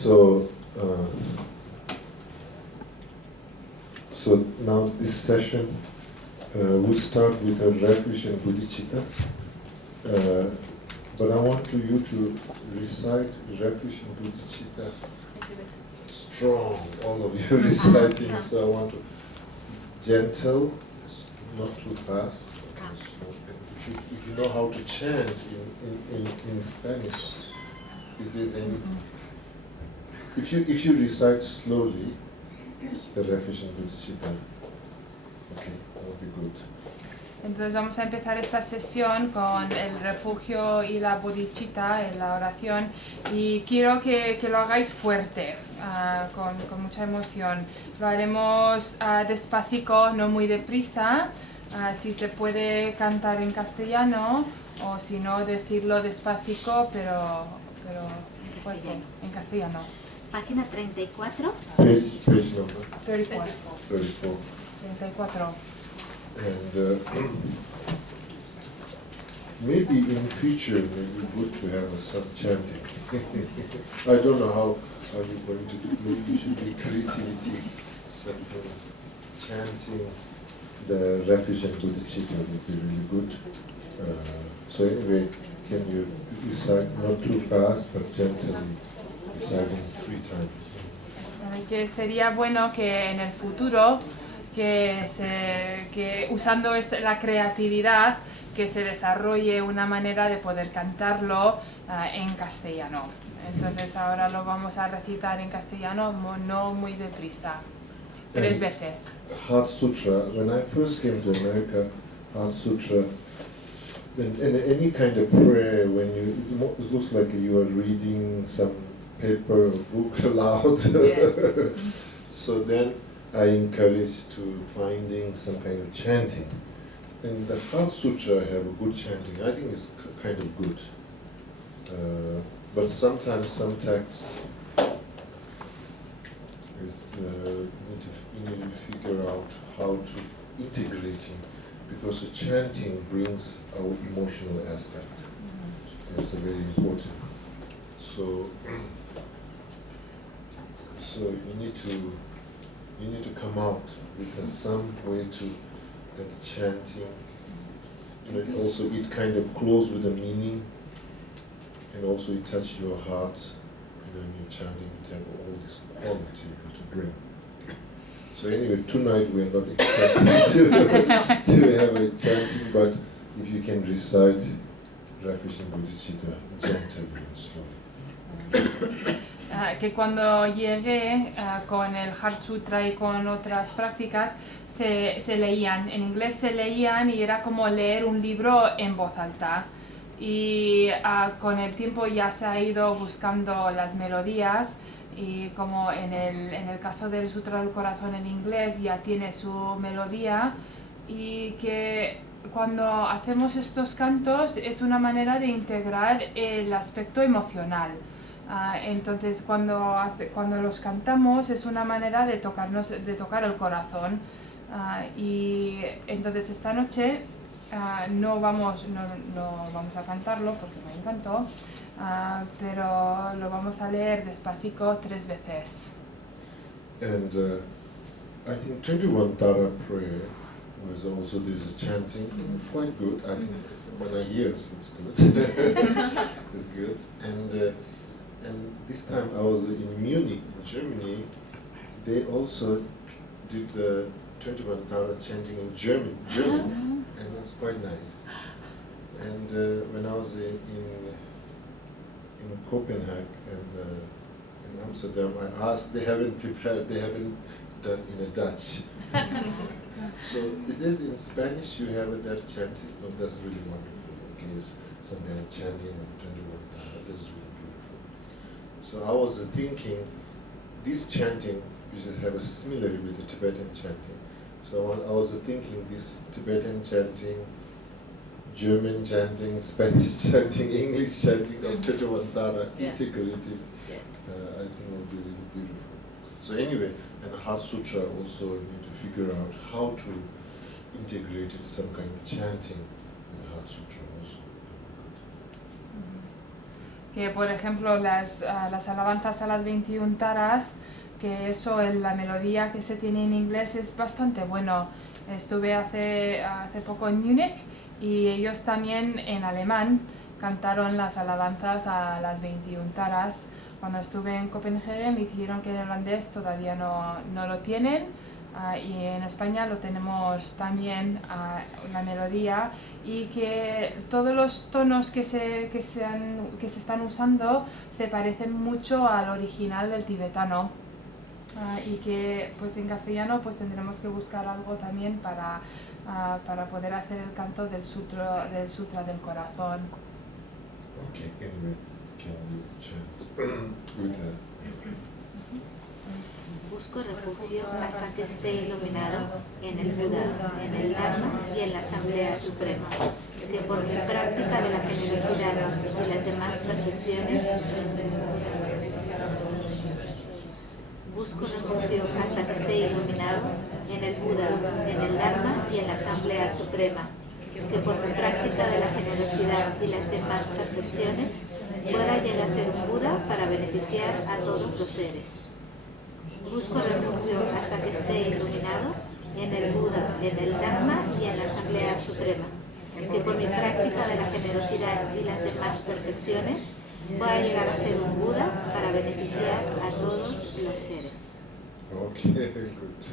So, so now this session, we'll start with a refuge and bodhicitta. But I want you to recite refuge and bodhicitta strong, all of you reciting. So I want to gentle, not too fast. If you know how to chant in Spanish, is there any? If you recite slowly, the refuge and bodhicitta, okay, that would be good. Entonces vamos a empezar esta sesión con el refugio y la bodhicitta en la oración y quiero que lo hagáis fuerte, con mucha emoción. Lo haremos despacito, no muy deprisa. Si se puede cantar en castellano o si no decirlo despacito pero fuerte, en castellano. Página 34. Page number 34. 34. 34. And maybe in future, maybe good to have some chanting. I don't know how you're going to do it. Maybe you should be creativity, something, chanting the refuge and bodhicitta would be really good. So anyway, can you recite not too fast, but gently, reciting 3 times? Que sería bueno que en el futuro que usando la creatividad que se desarrolle una manera de poder cantarlo en castellano. Entonces ahora lo vamos a recitar en castellano, no muy deprisa. 3 veces. Heart Sutra, when I first came to America, Heart Sutra, and any kind of prayer, when it looks like you are reading some paper or book aloud. Yeah. So then I encourage to finding some kind of chanting. And the Heart Sutra have a good chanting. I think it's kind of good. But sometimes some texts is you need to figure out how to integrate it, because the chanting brings our emotional aspect. That's very important. So you need to come out with some way to that chanting. Also it kind of close with the meaning, and also it touch your heart. When you're chanting, it have all this quality to bring. So anyway, tonight we're not expecting to have a chanting, but if you can recite refuge and bodhicitta gently and slowly. Que cuando llegué con el Heart Sutra y con otras prácticas se leían, en inglés se leían y era como leer un libro en voz alta. Y con el tiempo ya se ha ido buscando las melodías, y como en el caso del Sutra del Corazón en inglés ya tiene su melodía, y que cuando hacemos estos cantos es una manera de integrar el aspecto emocional. Entonces cuando los cantamos es una manera de tocar el corazón. Y entonces esta noche no vamos a cantarlo porque me encantó, pero lo vamos a leer despacito 3 veces. And I think 21 Tara prayer was also this chanting, quite good. When I hear it, it's good. It's good. And this time I was in Munich, in Germany. They also did the 21 Tara chanting in German, and it's quite nice. And when I was in Copenhagen and in Amsterdam, I asked, they haven't done in a Dutch. So is this in Spanish you have it that chanting? Oh, that's really wonderful. Okay, it's some kind of chanting of 21 Tara. That's really beautiful. So I was thinking, this chanting, we should have a similarity with the Tibetan chanting. So I was thinking this Tibetan chanting, German chanting, Spanish chanting, English chanting of 21 Tara integrated, I think would be really beautiful. So anyway, and the Heart Sutra also need to figure out how to integrate some kind of chanting in the Heart Sutra also. que por ejemplo las alabanzas a las 21 taras, que eso en la melodía que se tiene en inglés es bastante bueno. Estuve hace poco en Múnich y ellos también en alemán cantaron las alabanzas a las 21 taras. Cuando estuve en Copenhague me dijeron que en holandés todavía no lo tienen, y en España lo tenemos también, la melodía, y que todos los tonos que se están usando se parecen mucho al original del tibetano, y que pues en castellano pues tendremos que buscar algo también para poder hacer el canto del sutra del corazón. Okay, anyway, can we chant with the... Busco refugio hasta que esté iluminado en el Buda, en el Dharma y en la Asamblea Suprema, que por mi práctica de la generosidad y las demás perfecciones, busco refugio hasta que esté iluminado en el Buda, en el Dharma y en la Asamblea Suprema, que por mi práctica de la generosidad y las demás perfecciones pueda llegar a ser un Buda para beneficiar a todos los seres. Busco refugio hasta que esté iluminado en el Buda, en el Dharma y en la Asamblea Suprema, que por mi práctica de la generosidad y las demás perfecciones pueda llegar a ser un Buda para beneficiar a todos los seres. Okay, good.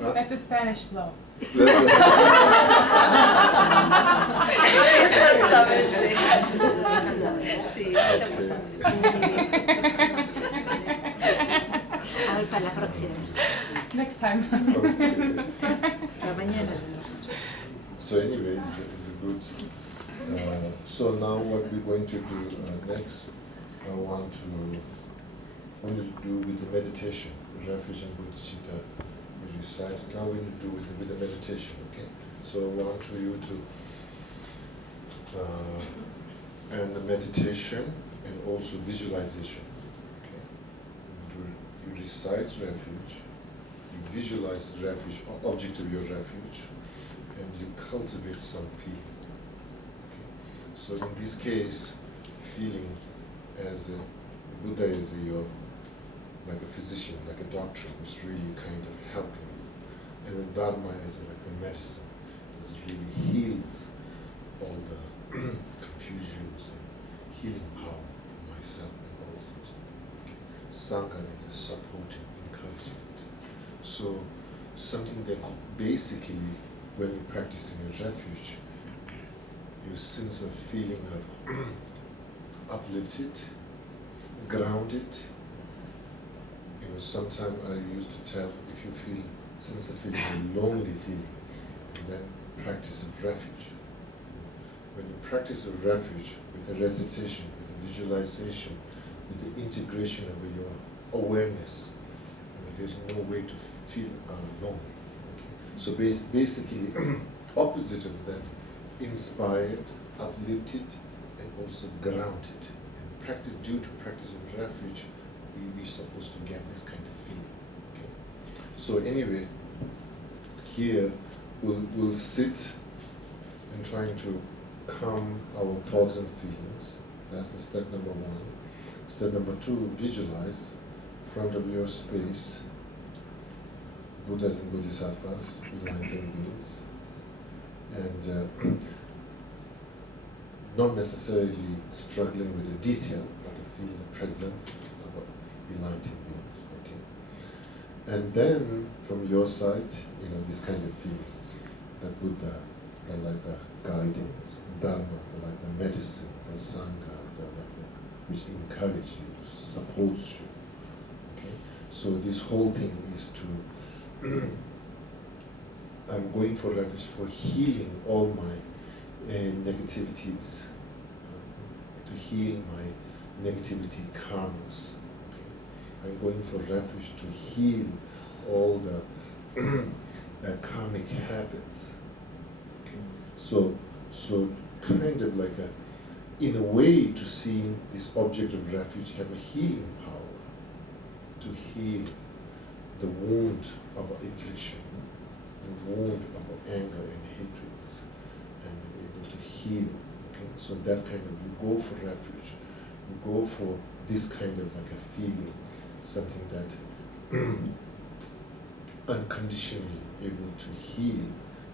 So, That's a Spanish slow. A ver, para la próxima. Next time. so anyway, it's a good. So now what we're going to do next, I want to do with the meditation, Refuge and Bodhicitta. We recite. Now we need to do with the meditation. Okay. So I want you to and the meditation and also visualization. Okay. You recite refuge. You visualize the refuge, object of your refuge, and you cultivate some feeling. Okay. So in this case, feeling as a Buddha is your like a physician, like a doctor who's really kind of helping you, and the Dharma is like the medicine that really heals all the confusions and healing power for myself and others. Okay. Sangha is a supporting, encouraging it. So something that basically, when you're practicing a refuge, you sense a feeling of uplifted, grounded. You know, sometimes I used to tell, if you sense a feeling, a lonely feeling, and then practice of refuge. When you practice a refuge with the recitation, with the visualization, with the integration of your awareness, there's no way to feel lonely. Okay? So basically, opposite of that, inspired, uplifted, and also grounded. And due to practice of refuge, we're supposed to get this kind of feeling. Okay? So anyway, here we'll sit and trying to calm our thoughts and feelings. That's the step number one. Step number two, visualize in front of your space Buddhas and Bodhisattvas, enlightened beings, and not necessarily struggling with the detail, but to feel the presence of enlightened beings. Okay, and then from your side, this kind of feeling that Buddha, like the guidance, Dharma, like the medicine, the Sangha, which encourages you, supports you. Okay, so this whole thing is to I'm going for refuge for healing all my negativities, to heal my negativity karmas. Okay? I'm going for refuge to heal all the karmic habits. Okay? So kind of like in a way, to see this object of refuge have a healing power to heal the wound of affliction, wound our anger and hatreds, and able to heal. Okay, so that kind of, you go for refuge, you go for this kind of like a feeling, something that unconditionally able to heal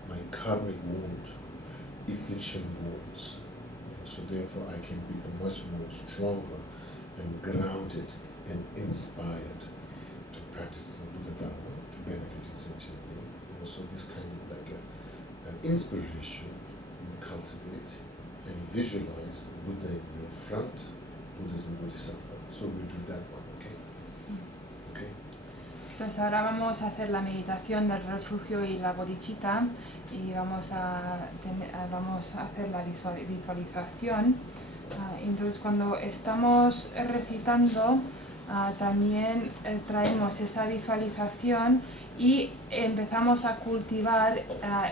my karmic wound, affliction wounds. So therefore I can become much more stronger and grounded and inspired to practice the Buddha Dharma, to benefit in sentient being. So this kind of like an inspiration you cultivate and visualize Buddha in your front, Buddhas and Bodhisattva. So we do that one, okay? Okay? Pues ahora vamos a hacer la meditación del refugio y la bodhicitta y vamos a hacer la visualización. Entonces cuando estamos recitando también traemos esa visualización y empezamos a cultivar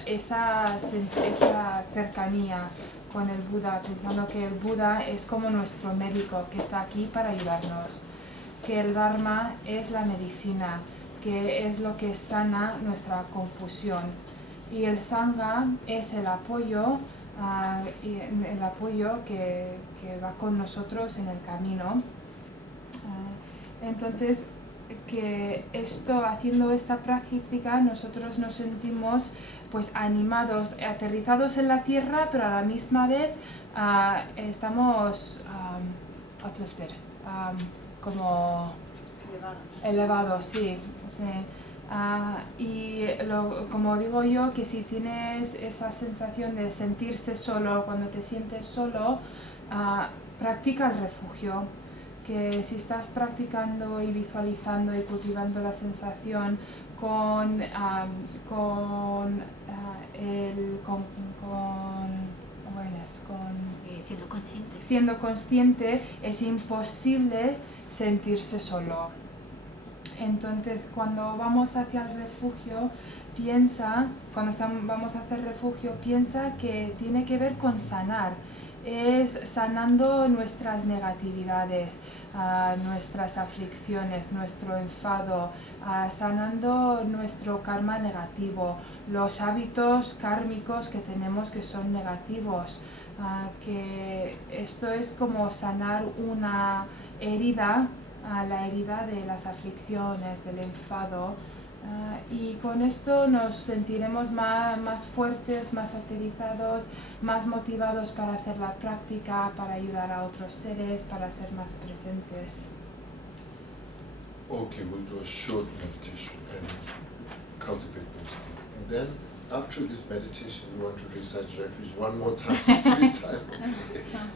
esa cercanía con el Buda, pensando que el Buda es como nuestro médico que está aquí para ayudarnos, que el Dharma es la medicina, que es lo que sana nuestra confusión, y el Sangha es el apoyo, que va con nosotros en el camino. Entonces, que haciendo esta práctica nosotros nos sentimos pues animados, aterrizados en la tierra, pero a la misma vez estamos uplifted, como elevados, sí. Y como digo yo, que si tienes esa sensación de sentirse solo, cuando te sientes solo, practica el refugio. Que si estás practicando y visualizando y cultivando la sensación con awareness, siendo consciente, es imposible sentirse solo. Entonces, cuando vamos hacia el refugio, vamos a hacer refugio, piensa que tiene que ver con sanar. Es sanando nuestras negatividades, nuestras aflicciones, nuestro enfado, sanando nuestro karma negativo, los hábitos kármicos que tenemos que son negativos, que esto es como sanar una herida, la herida de las aflicciones, del enfado, y con esto nos sentiremos más fuertes, más aterrizados, más motivados para hacer la práctica, para ayudar a otros seres, para ser más presentes. Okay, we'll do a short meditation and cultivate those things. And then, after this meditation, you want to recite refuge one more time, 3 times.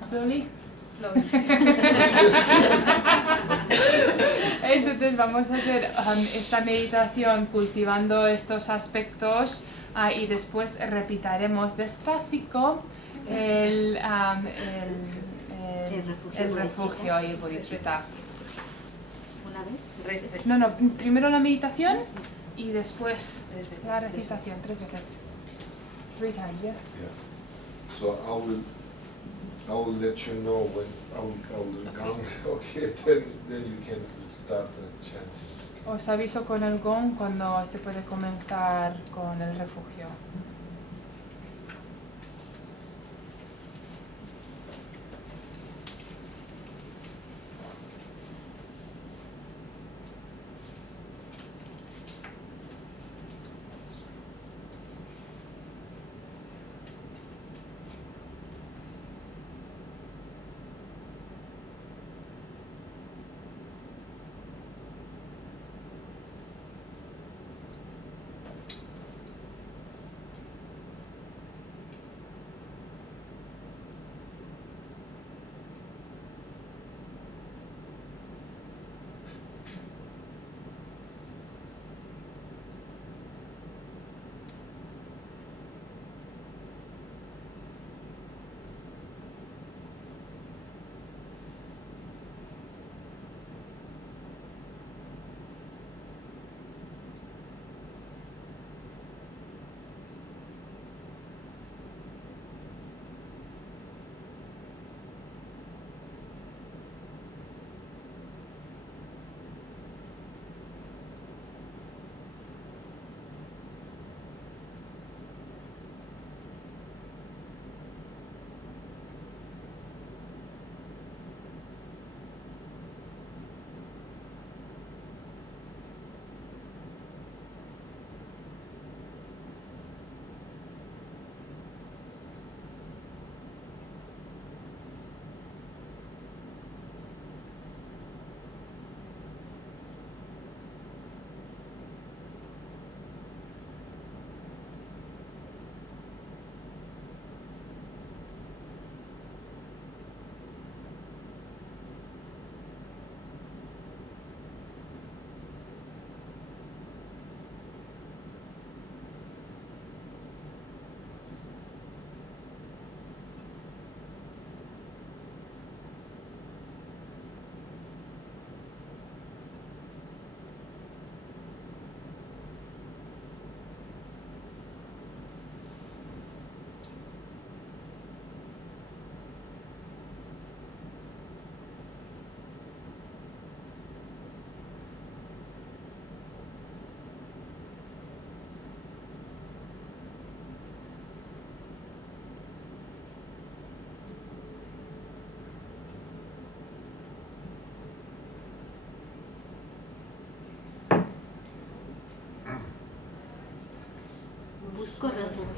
Slowly? Entonces vamos a hacer esta meditación cultivando estos aspectos y después repitaremos despacito el refugio y el bodhicitta. ¿Una vez? No, primero la meditación y después la recitación 3 veces. 3 times, yes? Yeah. So I will let you know when I will count. Okay, then you can start the chanting. Os aviso con el gong cuando se puede comenzar con el refugio.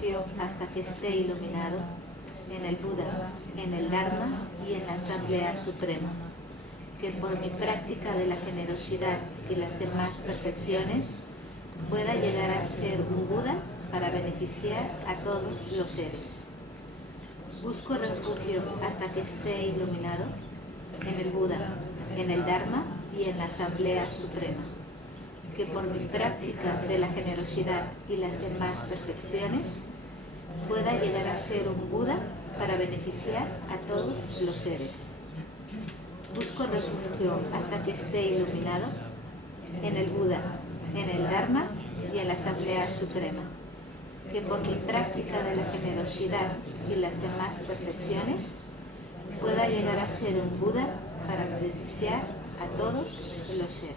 refugio hasta que esté iluminado en el Buda, en el Dharma y en la Asamblea Suprema. Que por mi práctica de la generosidad y las demás perfecciones pueda llegar a ser un Buda para beneficiar a todos los seres. Busco refugio hasta que esté iluminado en el Buda, en el Dharma y en la Asamblea Suprema. Que por mi práctica de la generosidad y las demás perfecciones pueda llegar a ser un Buda para beneficiar a todos los seres. Busco refugio hasta que esté iluminado en el Buda, en el Dharma y en la Asamblea Suprema. Que por mi práctica de la generosidad y las demás perfecciones pueda llegar a ser un Buda para beneficiar a todos los seres.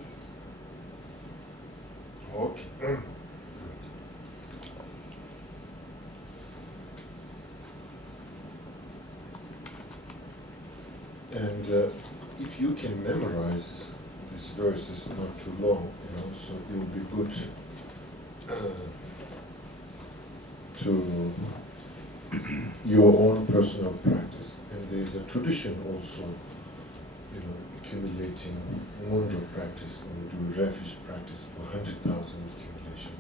Okay. And if you can memorize this verse, it's not too long, so it will be good to your own personal practice. And there's a tradition also, accumulating mudra practice, and we do refuge practice for 100,000 accumulation.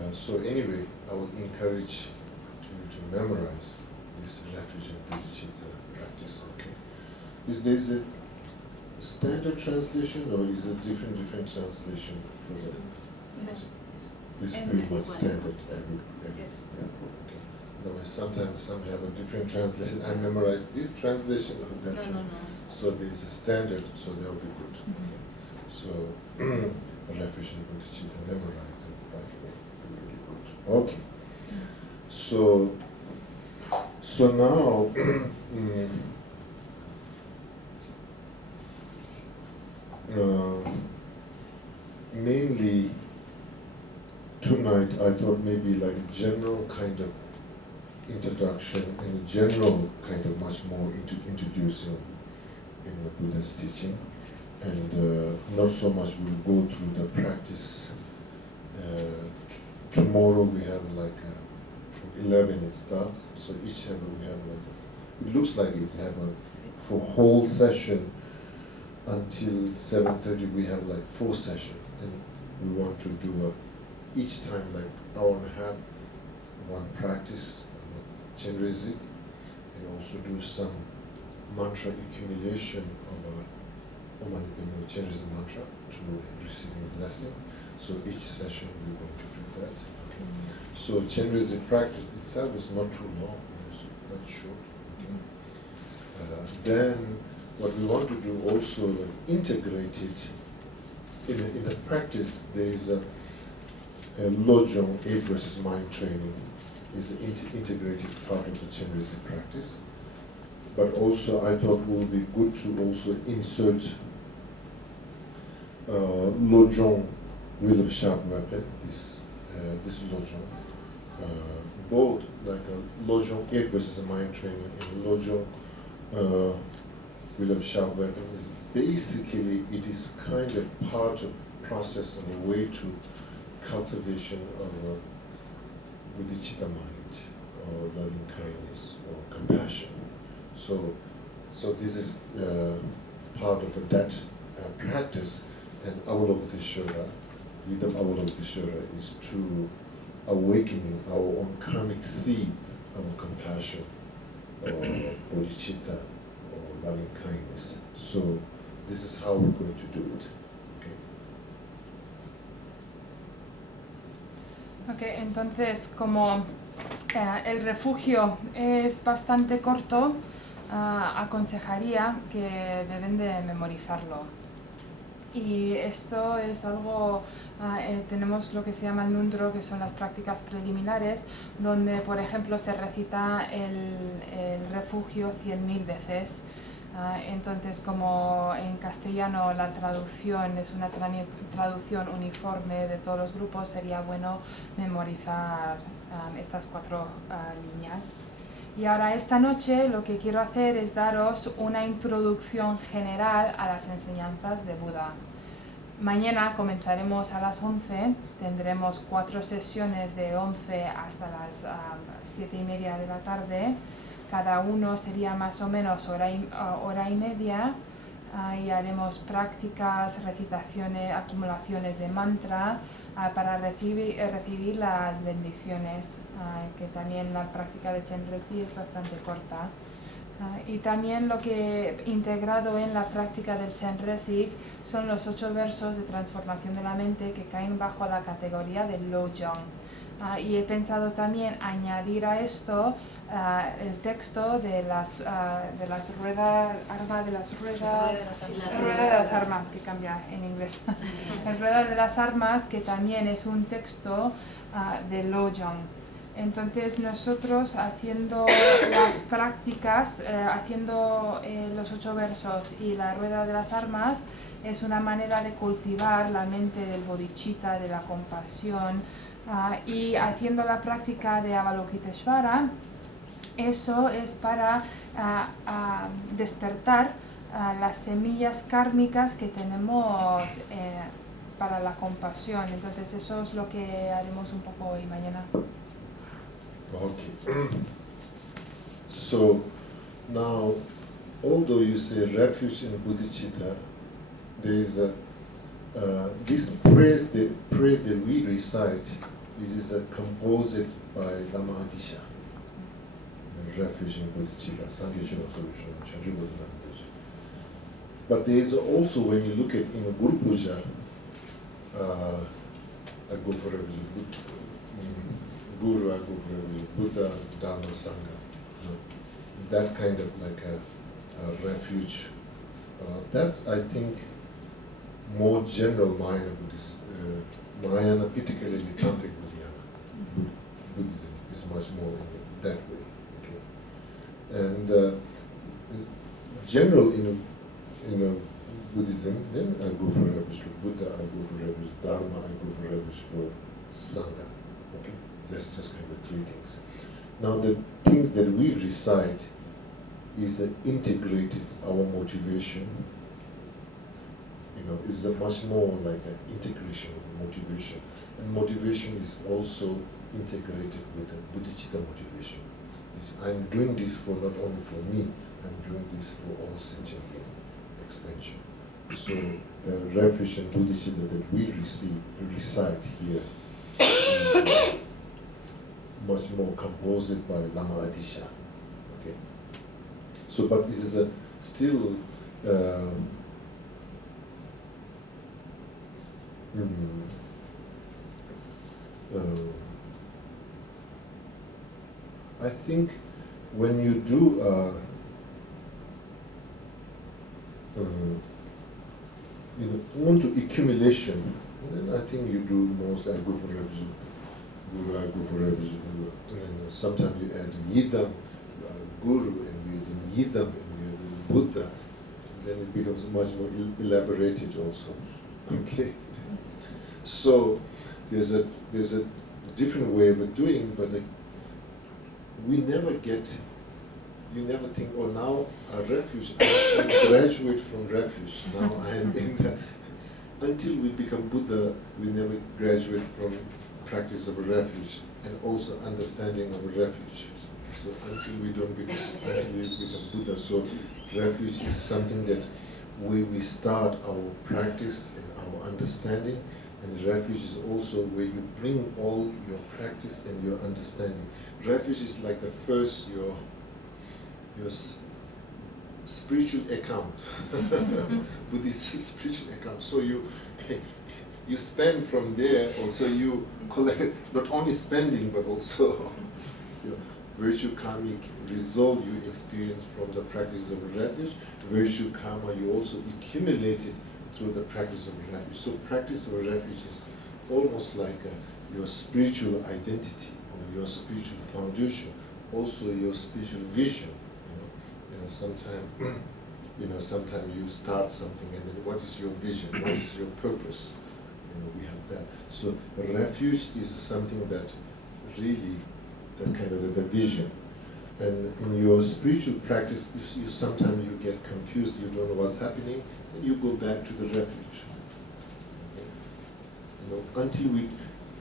And so anyway, I will encourage you to memorize this refuge and bodhicitta practice. Okay, is there a standard translation or is it different translation for the? Yes. This is pretty much standard. Yes. Yeah. Okay. Otherwise, sometimes some have a different translation. I memorize this translation or that. No. So there's a standard, so they'll be good. Okay. So refuge and bodhicitta, memorize it. That will be really good. Okay. So now, mainly tonight I thought maybe like a general kind of introduction and a general kind of much more introducing in the Buddha's teaching, and not so much we'll go through the practice. Tomorrow we have like 11 it starts, so each have we have like, it looks like it have for whole session until 7:30 we have like 4 sessions, and we want to do each time like hour and a half, one practice, Chenrezig, and also do some mantra accumulation of Om Mani Padme Chenrezig mantra to receiving a blessing. So each session we're going to do that. Okay. So Chenrezig practice itself is not too long, it's quite short. Okay. Then what we want to do also integrate it in the practice. There is a Lojong 8 versus mind training is an integrated part of the Chenrezig practice. But also I thought it would be good to also insert Lojong Wheel of Sharp Weapon, this Lojong. Both like a Lojong 8 versus a mind training and Lojong Wheel of Sharp Weapon is basically, it is kind of part of process on the way to cultivation of bodhicitta mind, or loving kindness, or compassion. So this is part of that practice, and Avalokiteshvara, Yidam Avalokiteshvara is to awakening our own karmic seeds of compassion, or bodhicitta, or loving kindness. So this is how we're going to do it. Okay, entonces como el refugio es bastante corto, aconsejaría que deben de memorizarlo. Y esto es algo, tenemos lo que se llama el Nundro, que son las prácticas preliminares, donde por ejemplo se recita el refugio 100.000 veces. Entonces, como en castellano la traducción es una traducción uniforme de todos los grupos, sería bueno memorizar estas 4 líneas. Y ahora esta noche lo que quiero hacer es daros una introducción general a las enseñanzas de Buda. Mañana comenzaremos a las 11, tendremos 4 sesiones de 11 hasta las 7:30 de la tarde. Cada uno sería más o menos hora y media, y haremos prácticas, recitaciones, acumulaciones de mantra para recibir las bendiciones, que también la práctica de Chenrezig es bastante corta. Y también lo que he integrado en la práctica del Chenrezig son los 8 versos de transformación de la mente que caen bajo la categoría del Lojong. Y he pensado también añadir a esto el texto de las ruedas de las armas, que cambia en inglés. El rueda de las armas, que también es un texto de Lojong. Entonces nosotros haciendo las prácticas, haciendo los 8 versos y la rueda de las armas, es una manera de cultivar la mente del bodhicitta, de la compasión, y haciendo la práctica de Avalokiteshvara, eso es para despertar las semillas kármicas que tenemos para la compasión. Entonces eso es lo que haremos un poco hoy y mañana. Okay. So now, although you say refuge in bodhicitta, there is this prayer that we recite is composed by Lama Atisha. Refuge in bodhicitta, Sankhya solution, Chanju Bodhinath. But there is also, when you look at in Guru Puja, I go for refuge. Guru, I go for Buddha, Dharma, Sangha. That kind of like a refuge. That's, I think, more general Mahayana Buddhist. Mahayana, particularly Tantric Buddhism, is much more in that way. Okay? And general in Buddhism, then I go for refuge to Buddha, I go for refuge to Dharma, I go for refuge to Sangha. Okay? That's just kind of 3 things. Now the things that we recite is integrated our motivation. Is much more like an integration of motivation. And motivation is also integrated with the bodhicitta motivation. I'm doing this for not only for me, I'm doing this for all sentient being expansion. So the refuge and bodhicitta that we recite here is much more composed by Lama Atisha. Okay. So, but it is still I think when you do want to accumulation, then I think you do most. I go for revision. Guru, I go for revision. And sometimes you add Yidam, Guru, and you do Yidam, and you do Buddha. And then it becomes much more elaborated also. Okay. So there's a different way of doing, but we never get. You never think, oh, now a refuge. I graduate from refuge. Now I am in the. Until we become Buddha, we never graduate from practice of a refuge and also understanding of a refuge. So until we become Buddha, so refuge is something that we start our practice and our understanding, and refuge is also where you bring all your practice and your understanding. Refuge is like the first your spiritual account, Buddhist spiritual account. So you spend from there. Also, you collect not only spending but also virtue karmic result you experience from the practice of refuge. Virtue karma you also accumulated through the practice of refuge. So practice of refuge is almost like your spiritual identity or your spiritual foundation, also your spiritual vision. Sometimes you start something and then what is your vision? What is your purpose? We have that. So refuge is something that really, that kind of the vision. And in your spiritual practice, if sometimes you get confused, you don't know what's happening, and you go back to the refuge. until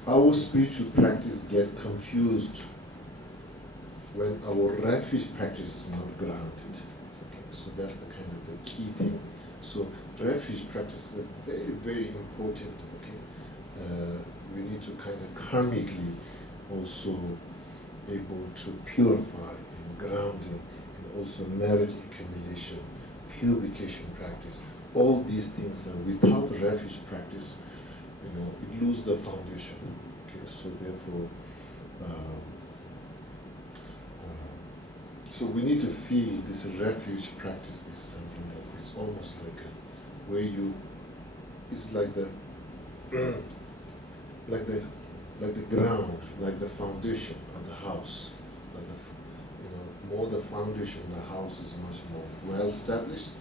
our spiritual practice get confused when our refuge practice is not grounded. Okay, so that's the kind of the key thing. So refuge practice is very, very important. Okay, we need to kind of karmically also able to purify and grounding, and also merit accumulation, purification practice. All these things are without refuge practice, we lose the foundation. Okay, so therefore, so we need to feel this refuge practice is something that it's almost like where it's like the ground, like the foundation of the house. Like more the foundation of the house is much more well established,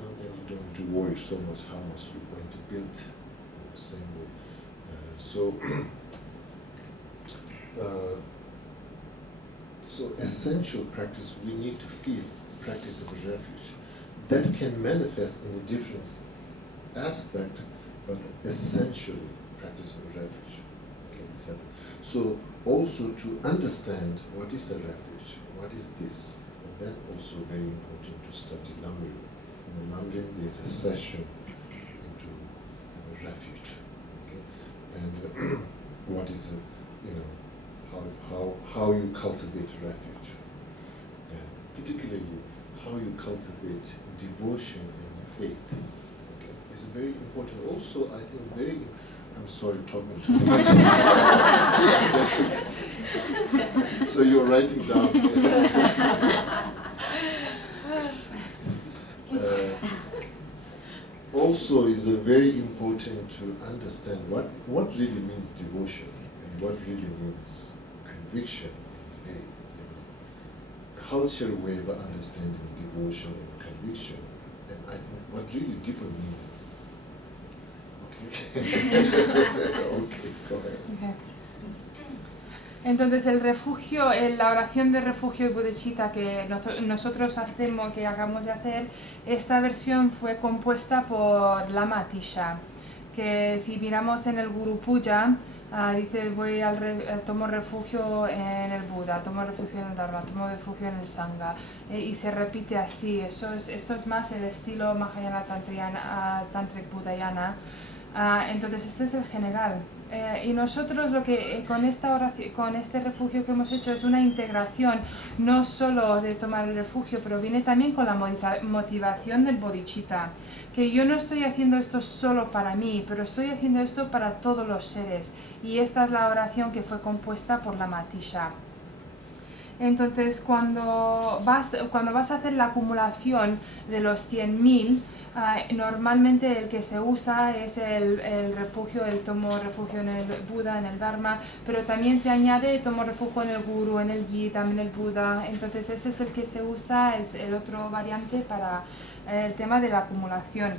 then you don't have to worry so much how much you're going to build in the same way. So essential practice, we need to feel practice of refuge. That can manifest in a different aspect, but essentially practice of refuge. Okay, so also to understand what is a refuge, what is this, and then also very important to study Lamrim. In Lamrim is a session into refuge. Okay, and what is how you cultivate refuge, and particularly how you cultivate devotion and faith. Okay, it's very important. Also, I think I'm sorry talking too much. So you're writing down. Also, is very important to understand what really means devotion and what really means conviction, faith. Cultural way of understanding devotion and conviction, and I think what really different meaning. Okay. Okay, go ahead. Okay. Entonces el refugio, la oración de refugio y bodhicitta que nosotros acabamos de hacer, esta versión fue compuesta por Lama Atisha, que si miramos en el Guru Puja, dice tomo refugio en el Buda, tomo refugio en el Dharma, tomo refugio en el Sangha, y se repite así. Esto es más el estilo Mahayana Tantric Budayana. Entonces este es el general. Y nosotros lo que con este refugio que hemos hecho es una integración, no solo de tomar el refugio, pero viene también con la motivación del bodhicitta, que yo no estoy haciendo esto solo para mí, pero estoy haciendo esto para todos los seres, y esta es la oración que fue compuesta por Lama Atisha. Entonces cuando vas a hacer la acumulación de los 100.000, normalmente el que se usa es el refugio, el tomo refugio en el Buda, en el Dharma, pero también se añade tomo refugio en el Guru, en el Gita, en el Buda. Entonces ese es el que se usa, es el otro variante para el tema de la acumulación.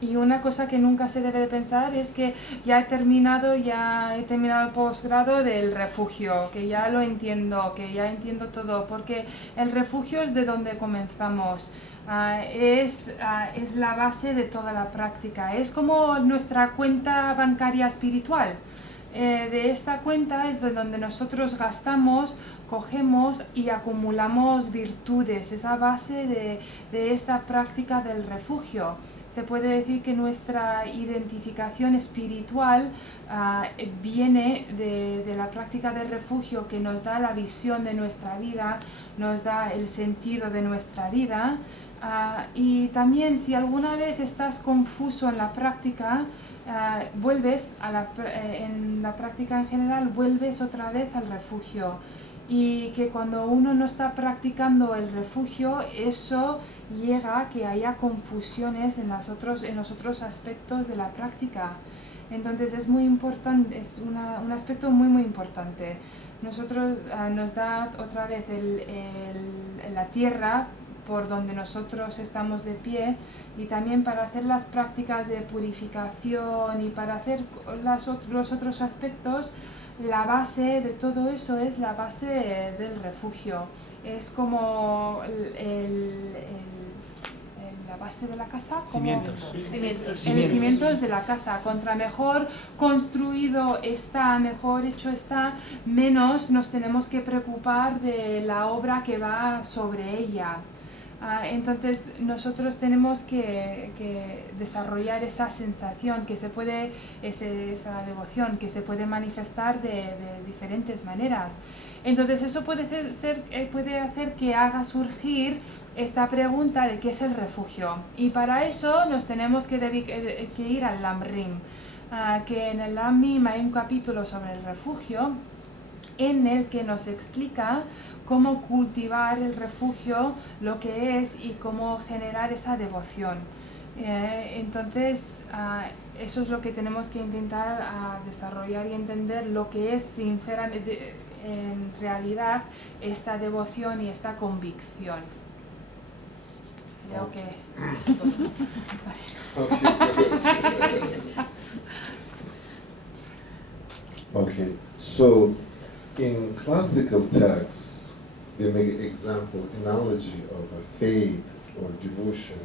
Y una cosa que nunca se debe de pensar es que ya he terminado el posgrado del refugio, que ya lo entiendo, que ya entiendo todo, porque el refugio es de donde comenzamos. Es la base de toda la práctica, es como nuestra cuenta bancaria espiritual. De esta cuenta es de donde nosotros gastamos, cogemos y acumulamos virtudes, esa base de esta práctica del refugio. Se puede decir que nuestra identificación espiritual viene de la práctica del refugio, que nos da la visión de nuestra vida, nos da el sentido de nuestra vida. Y también si alguna vez estás confuso en la práctica, vuelves en la práctica en general, vuelves otra vez al refugio. Y que cuando uno no está practicando el refugio, eso llega a que haya confusiones en los otros aspectos de la práctica. Entonces es muy importante, es un aspecto muy muy importante. Nosotros nos da otra vez la tierra por donde nosotros estamos de pie, y también para hacer las prácticas de purificación y para hacer los otros aspectos, la base de todo eso es la base del refugio. Es como la base de la casa, como Cimientos. el cimiento es de la casa. Contra mejor construido está, mejor hecho está, menos nos tenemos que preocupar de la obra que va sobre ella. Entonces nosotros tenemos que desarrollar esa sensación que se puede, esa devoción que se puede manifestar de diferentes maneras. Entonces eso puede hacer que haga surgir esta pregunta de qué es el refugio. Y para eso nos tenemos que ir al Lamrim, que en el Lamrim hay un capítulo sobre el refugio en el que nos explica cómo cultivar el refugio, lo que es y cómo generar esa devoción. Entonces, eso es lo que tenemos que intentar desarrollar y entender lo que es sinceramente, en realidad, esta devoción y esta convicción. Creo que... Okay, so in classical texts, they make an example, analogy of a faith or devotion.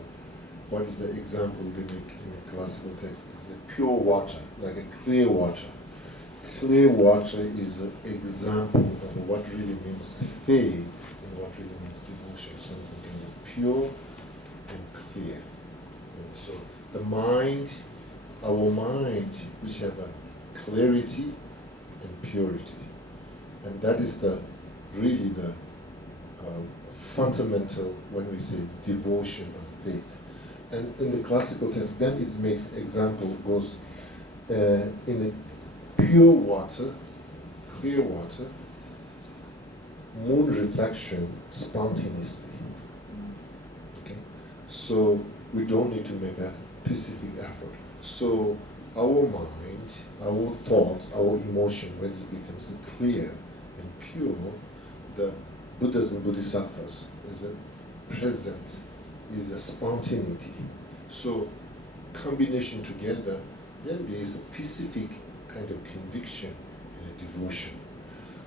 What is the example they make in a classical text? It's a pure water, like a clear water. Clear water is an example of what really means faith and what really means devotion. Something can be pure and clear. And so the mind, our mind, which have a clarity and purity. And that is really the fundamental when we say devotion and faith. And in the classical text, then it makes example, goes in a pure water, clear water, moon reflection spontaneously. Okay? So we don't need to make a specific effort. So our mind, our thoughts, our emotion, when it becomes clear and pure, the Buddhas and Bodhisattvas is a present, is a spontaneity. So combination together, then there is a specific kind of conviction and a devotion.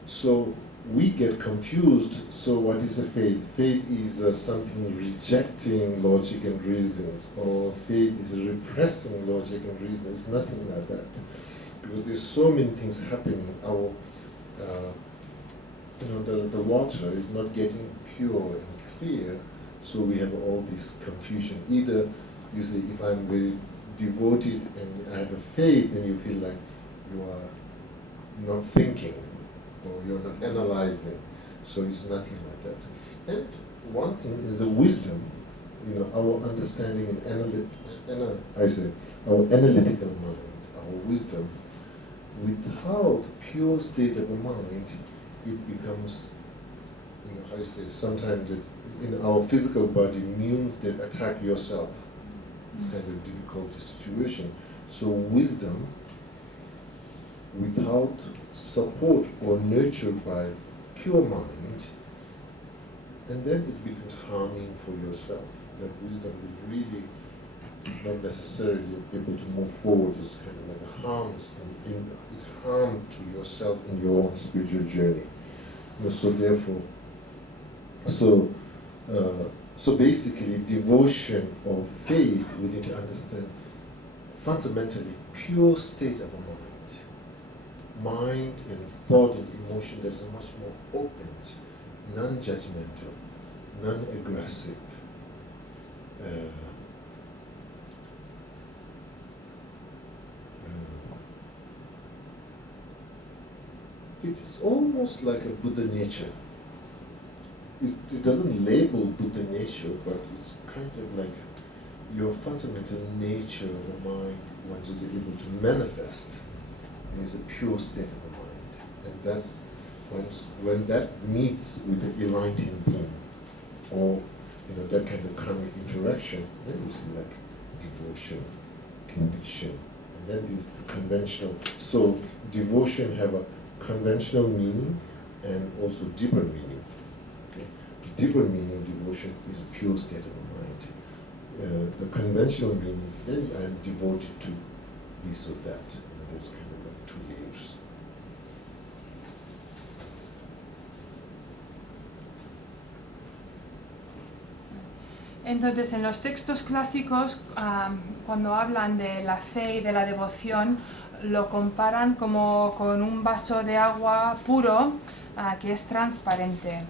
So we get confused. So what is a faith? Faith is something rejecting logic and reasons, or faith is repressing logic and reason. It's nothing like that, because there's so many things happening. Our, the water is not getting pure and clear, so we have all this confusion. Either you say, if I'm very devoted and I have a faith, then you feel like you are not thinking, or you're not analyzing, so it's nothing like that. And one thing is the wisdom, our understanding and our analytical mind, our wisdom. Without pure state of the mind, it becomes, sometimes in our physical body, immune that attack yourself. It's kind of difficult situation. So wisdom, without support or nurtured by pure mind, and then it becomes harming for yourself. That wisdom is really not necessarily able to move forward. It's kind of like a harms, and it harm to yourself in your own spiritual journey. So therefore, so basically, devotion or faith, we need to understand fundamentally pure state of a mind and thought and emotion that is much more open, non-judgmental, non-aggressive. It is almost like a Buddha nature. It doesn't label Buddha nature, but it's kind of like your fundamental nature of the mind, once is able to manifest, is a pure state of the mind. And that's when that meets with the enlightened being, or that kind of karmic interaction, then you see like devotion, conviction, and then there's the conventional. So devotion have a conventional meaning and also deeper meaning. Okay? The deeper meaning, devotion, is a pure state of the mind. The conventional meaning, then I am devoted to this or that. Those kind of like 2 layers. Entonces, en los textos clásicos, cuando hablan de la fe y de la devoción, lo comparan como con un vaso de agua puro que es transparente.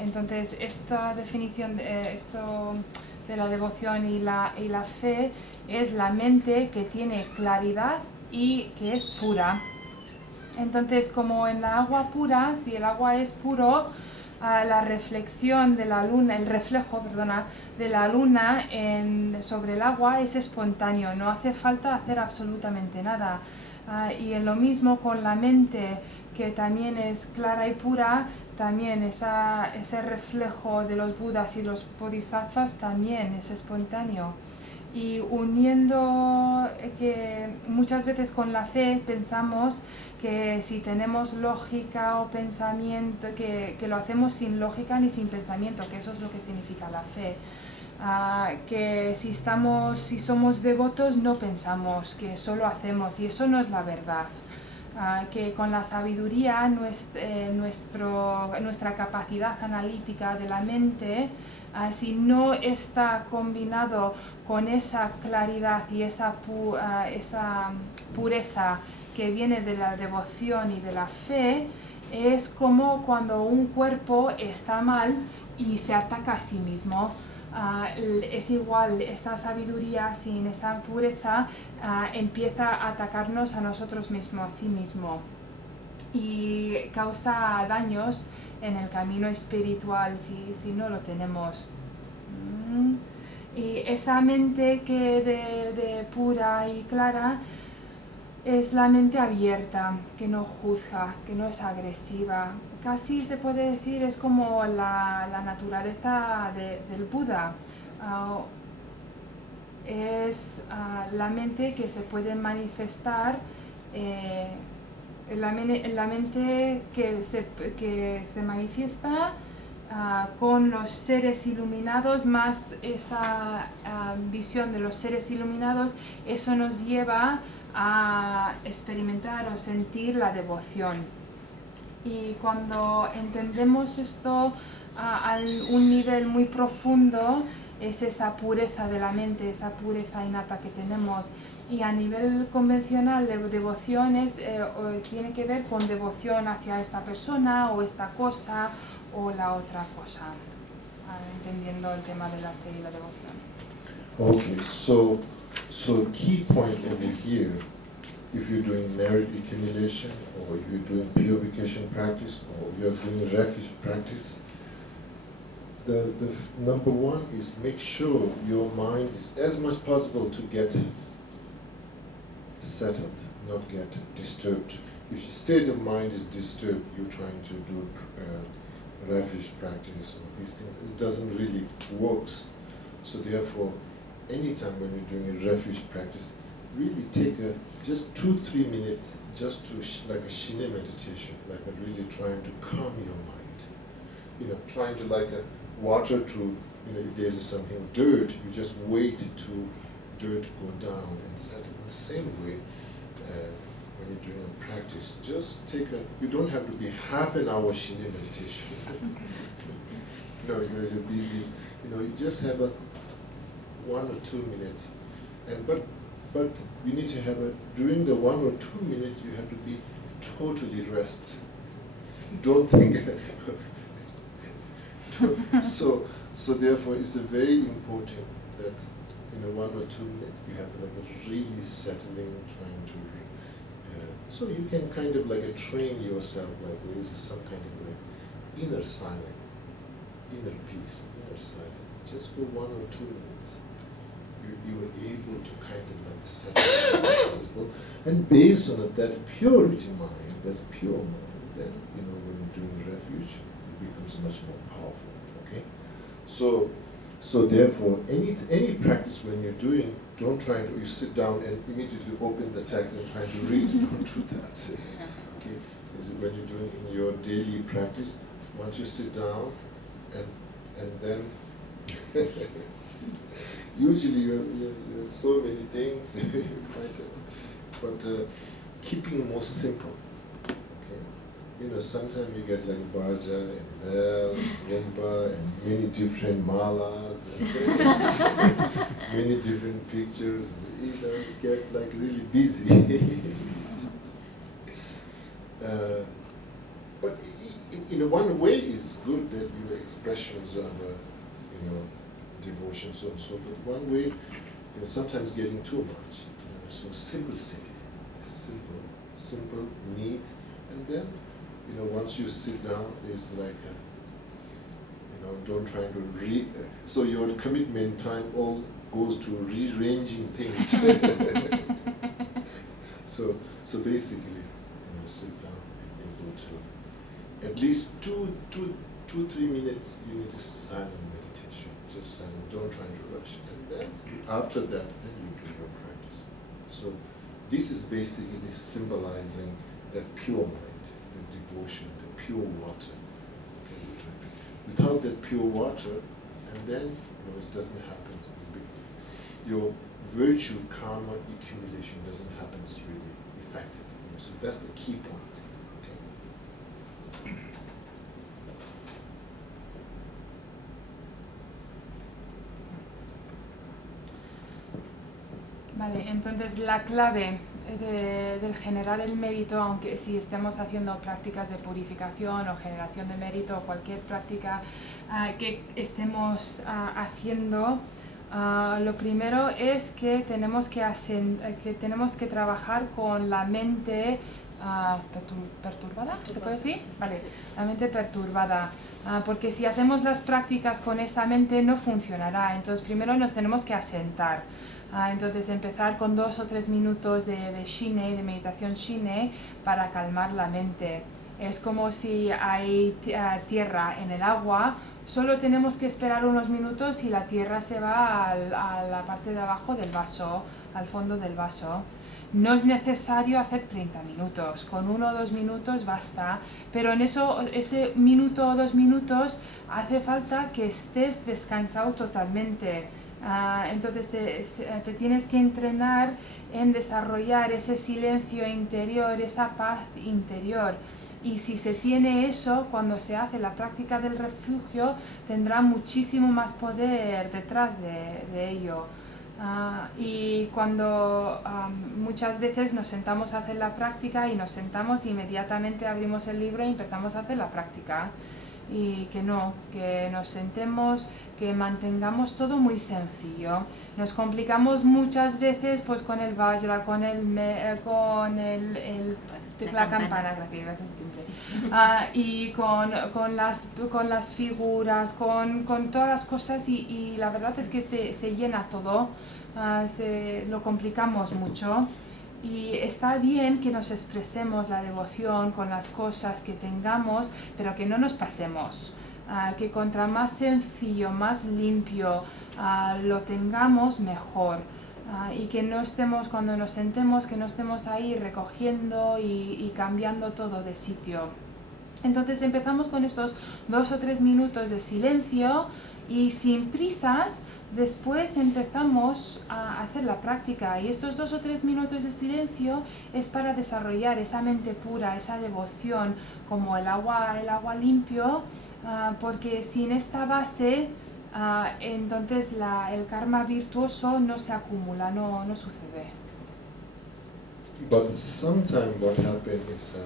Entonces, esta definición esto de la devoción y la fe es la mente que tiene claridad y que es pura. Entonces, como en la agua pura, si el agua es puro, la reflexión de la luna, el reflejo, de la luna sobre el agua es espontáneo, no hace falta hacer absolutamente nada. Y en lo mismo con la mente, que también es clara y pura, también ese reflejo de los Budas y los Bodhisattvas también es espontáneo. Y uniendo que muchas veces con la fe pensamos que si tenemos lógica o pensamiento, que lo hacemos sin lógica ni sin pensamiento, que eso es lo que significa la fe. Que si somos devotos no pensamos, que solo hacemos, y eso no es la verdad. Que con la sabiduría nuestra capacidad analítica de la mente, si no está combinado con esa claridad y esa pureza que viene de la devoción y de la fe, es como cuando un cuerpo está mal y se ataca a sí mismo. Es igual, esa sabiduría sin esa pureza empieza a atacarnos a nosotros mismos, a sí mismo, y causa daños en el camino espiritual si no lo tenemos. Y esa mente que de pura y clara es la mente abierta, que no juzga, que no es agresiva. Casi se puede decir, es como la naturaleza del Buda. Es la mente que se puede manifestar, la mente que se manifiesta con los seres iluminados, más esa visión de los seres iluminados, eso nos lleva a experimentar o sentir la devoción. Y cuando entendemos esto a un nivel muy profundo, es esa pureza de la mente, esa pureza innata que tenemos. Y a nivel convencional de devociones tiene que ver con devoción hacia esta persona o esta cosa o la otra cosa, entendiendo el tema de la fe y la devoción. Okay, so key point over here, if you're doing merit accumulation, or if you're doing purification practice, or you're doing refuge practice, the number one is make sure your mind is as much possible to get settled, not get disturbed. If your state of mind is disturbed, you're trying to do refuge practice or these things, it doesn't really work. So therefore, anytime when you're doing a refuge practice, really take just 2-3 minutes just to like a Shine meditation, like really trying to calm your mind. Trying to like a water to, if there's something dirt, you just wait to dirt go down and settle. In the same way, when you're doing a practice, just you don't have to be half an hour Shine meditation. No, you're busy. You just have 1 or 2 minutes, but you need to have during the 1 or 2 minutes you have to be totally rest. Don't think. So therefore, it's very important that in 1 or 2 minutes you have like a really settling, trying to. So you can kind of like train yourself like there is some kind of like inner silence, inner peace, inner silence, just for 1 or 2 minutes. You are able to kind of like settle as possible, and based on that purity mind, that's pure mind, then when you're doing refuge, it becomes much more powerful. Okay, so therefore, any practice when you're doing, don't try to you sit down and immediately open the text and try to read. Don't do that. Okay, is it when you're doing in your daily practice? Once you sit down, and then. Usually you have so many things, but keeping more simple. Okay, you know, sometimes you get like Bhaja and Bell, Rumpa, and many different malas, and many different pictures. And, you know, it get like really busy. But in one way, it's good that your expressions of, you know, devotion, so on and so forth. One way, sometimes getting too much. You know, so simplicity, simple, neat, and then, you know, once you sit down, it's like, you know, don't try to so your commitment time all goes to rearranging things. So basically, you know, sit down and go to at least 2-3 minutes. You need a silent meditation, just silent. Don't try to rush, and then after that, then you do your practice. So this is basically symbolizing that pure mind, the devotion, the pure water. Without that pure water, and then, you know, it doesn't happen. Your virtue, karma accumulation doesn't happen really effectively. So that's the key point. Okay? Vale, entonces la clave de generar el mérito, aunque si estemos haciendo prácticas de purificación o generación de mérito o cualquier práctica que estemos haciendo, lo primero es que tenemos que trabajar con la mente perturbada, ¿se puede decir? Vale, la mente perturbada. Porque si hacemos las prácticas con esa mente no funcionará. Entonces primero nos tenemos que asentar. Entonces empezar con 2 o 3 minutos de shine, de meditación shine, para calmar la mente. Es como si hay tierra en el agua, solo tenemos que esperar unos minutos y la tierra se va a la parte de abajo del vaso, al fondo del vaso. No es necesario hacer 30 minutos, con 1 o 2 minutos basta, pero en ese minuto o 2 minutos hace falta que estés descansado totalmente. Entonces te tienes que entrenar en desarrollar ese silencio interior, esa paz interior. Y si se tiene eso, cuando se hace la práctica del refugio, tendrá muchísimo más poder detrás de ello. Y cuando muchas veces nos sentamos a hacer la práctica y nos sentamos, inmediatamente abrimos el libro y empezamos a hacer la práctica. Y que nos sentemos, que mantengamos todo muy sencillo. Nos complicamos muchas veces pues con el vajra, con la campana, y con las figuras, con todas las cosas, y la verdad es que se llena todo, lo complicamos mucho. Y está bien que nos expresemos la devoción con las cosas que tengamos, pero que no nos pasemos. Que contra más sencillo, más limpio lo tengamos, mejor. Y que no estemos, cuando nos sentemos, que no estemos ahí recogiendo y cambiando todo de sitio. Entonces empezamos con estos 2 o 3 minutos de silencio y sin prisas. Después empezamos a hacer la práctica, y estos 2 o 3 minutos de silencio es para desarrollar esa mente pura, esa devoción, como el agua limpio, porque sin esta base, entonces el karma virtuoso no se acumula, no sucede. But sometimes what happens is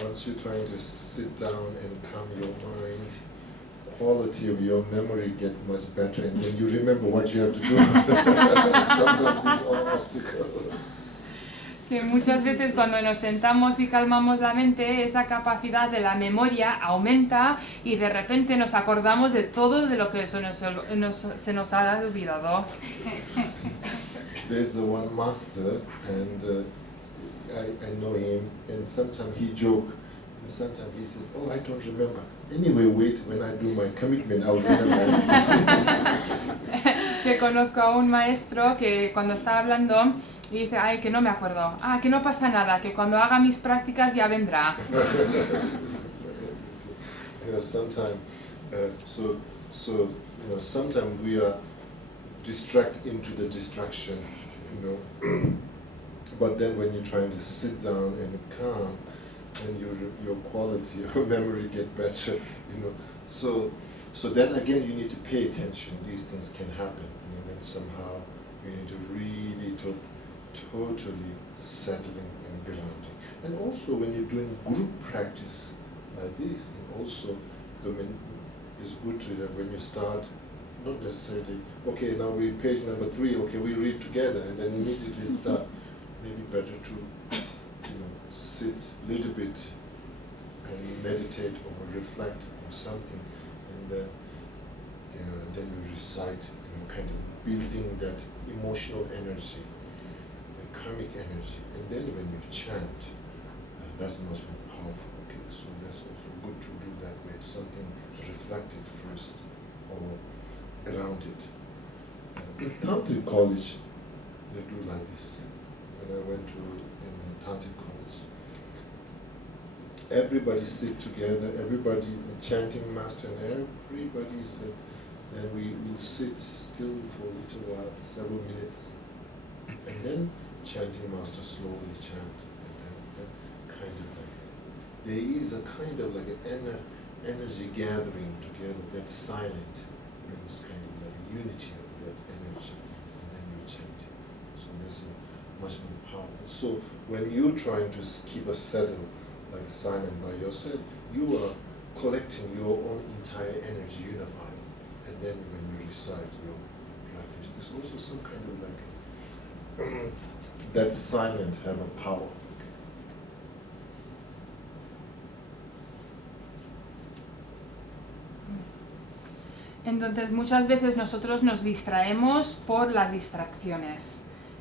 once you're trying to sit down and calm your mind, quality of your memory get much better, and then you remember what you have to do. Sometimes this all obstacle. Que muchas veces cuando nos sentamos y calmamos la mente, esa capacidad de la memoria aumenta y de repente nos acordamos de todo de lo que se nos ha olvidado. There's one master, and I know him, and sometimes he joke, and sometimes he says, "Oh, I don't remember. Anyway, wait, when I do my commitment, I'll remember." Que conozco a un maestro que cuando está hablando y dice, ay, que no me acuerdo, que no pasa nada, que cuando haga mis prácticas ya vendrá. Sometimes, sometimes we are distracted into the distraction, But then when you're trying to sit down and calm, and your quality of memory get better, you know. So then again, you need to pay attention. These things can happen, and then somehow you need to really totally settling and grounding. And also when you're doing group practice like this, and also it's good to that when you start, not necessarily, okay, now we page number 3, okay, we read together, and then immediately start. Maybe better to sit a little bit and meditate or reflect on something, and then you recite, kind of building that emotional energy, the karmic energy, and then when you chant, that's much more powerful. Okay, so that's also good to do that way. Something reflected first or around it. In Tantric college, they do like this. When I went to Tantric college, everybody sit together, everybody, the chanting master, and everybody said, then we will sit still for a little while, several minutes, and then chanting master slowly chant, and then kind of like, there is a kind of like an energy gathering together that's silent, brings kind of like a unity of that energy, and then you're chanting. So that's much more powerful. So when you're trying to keep a settle, like silent by yourself, you are collecting your own entire energy, unifying, and then when you recite your practice, there's also some kind of like that silent have a power. Entonces muchas veces nosotros nos distraemos por las distracciones.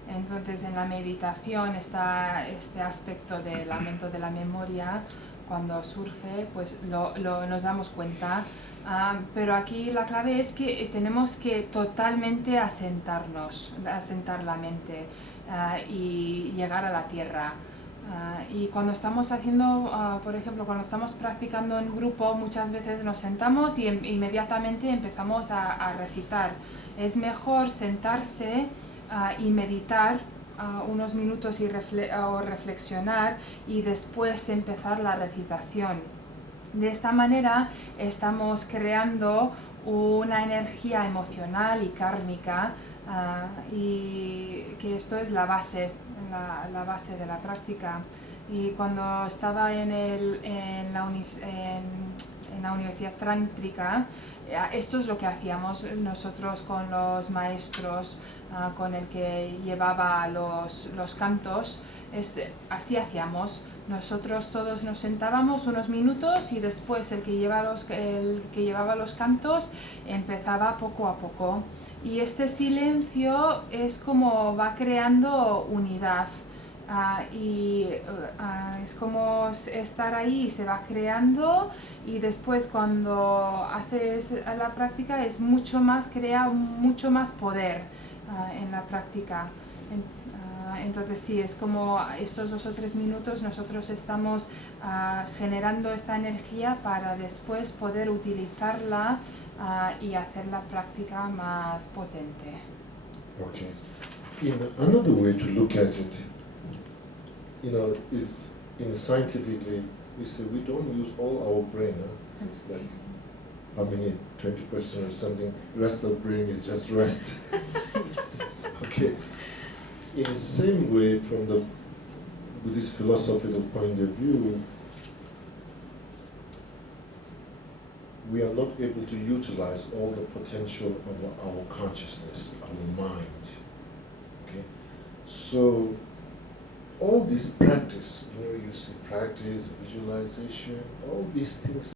Entonces en la meditación está este aspecto del aumento de la memoria, cuando surge pues nos damos cuenta, pero aquí la clave es que tenemos que totalmente asentar la mente y llegar a la tierra. Y cuando estamos haciendo, por ejemplo, cuando estamos practicando en grupo, muchas veces nos sentamos y inmediatamente empezamos a recitar. Es mejor sentarse y meditar unos minutos o reflexionar y después empezar la recitación. De esta manera estamos creando una energía emocional y kármica y que esto es la base de la práctica. Y cuando estaba en la Universidad Tántrica, esto es lo que hacíamos nosotros con los maestros, con el que llevaba los cantos. Así hacíamos. Nosotros todos nos sentábamos unos minutos y después el que llevaba los cantos empezaba poco a poco. Y este silencio es como va creando unidad. Es como estar ahí, se va creando, y después cuando haces la práctica es crea mucho más poder en la práctica. Entonces sí, es como estos 2 o 3 minutos nosotros estamos generando esta energía para después poder utilizarla y hacer la práctica más potente. Okay. Another way to look at it, is scientifically, we say we don't use all our brain. It's like, how many, 20% or something, rest of the brain is just rest. Okay. In the same way, from the Buddhist philosophical point of view, we are not able to utilize all the potential of our consciousness, our mind. Okay? So, all this practice, you see practice, visualization, all these things